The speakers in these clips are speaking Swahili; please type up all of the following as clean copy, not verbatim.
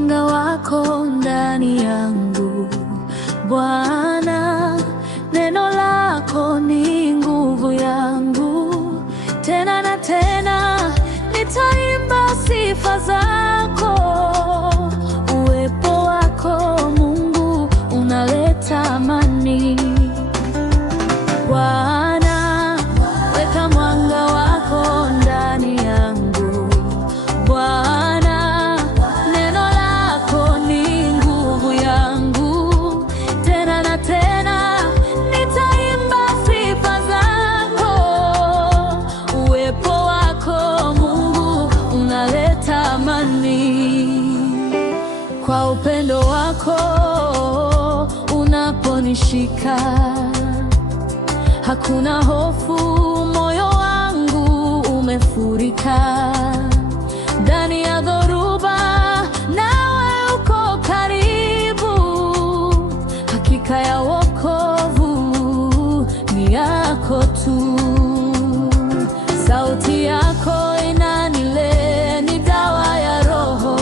mwanga wako ndani yangu. Bwana, neno lako ni nguvu yangu. Tena na tena nitaimba sifa zako. Uwepo wako Mungu unaleta amani. Bwana, weka mwanga wako ndani yangu. Bwana, neno lako ni nguvu yangu. Tena na tena nitaimba sifa zako. Uwepo wako Mungu unaleta amani. Kwa upendo wako unaponishika, hakuna hofu, moyo wangu umefurika. Ndani ya dhoruba nawe uko karibu, hakika ya wokovu ni yako tu. Sauti yako inanilea, ni dawa ya roho.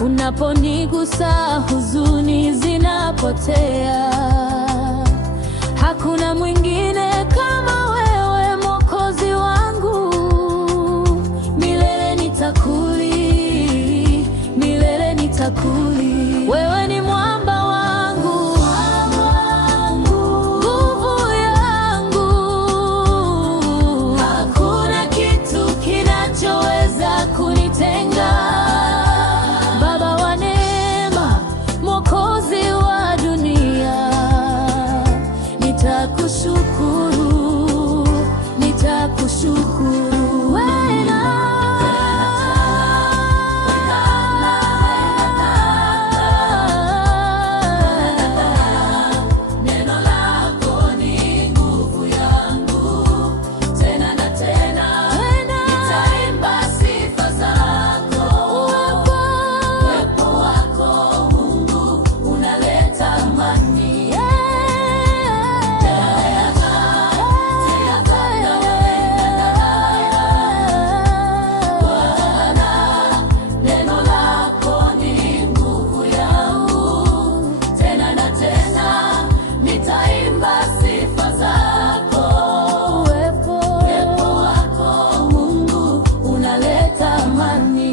Unaponigusa huzuni zinapotea. Hakuna mwingine kama wewe, Mwokozi wangu. Milele nitakuli, milele nitakuli. Wewe ni mwamba wangu, nguvu yangu. Hakuna kitu kinachoweza kunitenga. Baba wa neema, Mwokozi wa dunia, nitakushukuru, nitakushukuru. Neno lako ni nguvu yangu. Tena na tena nitaimba sifa zako. Uwepo wako Mungu unaleta amani.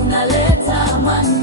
Unaleta amani.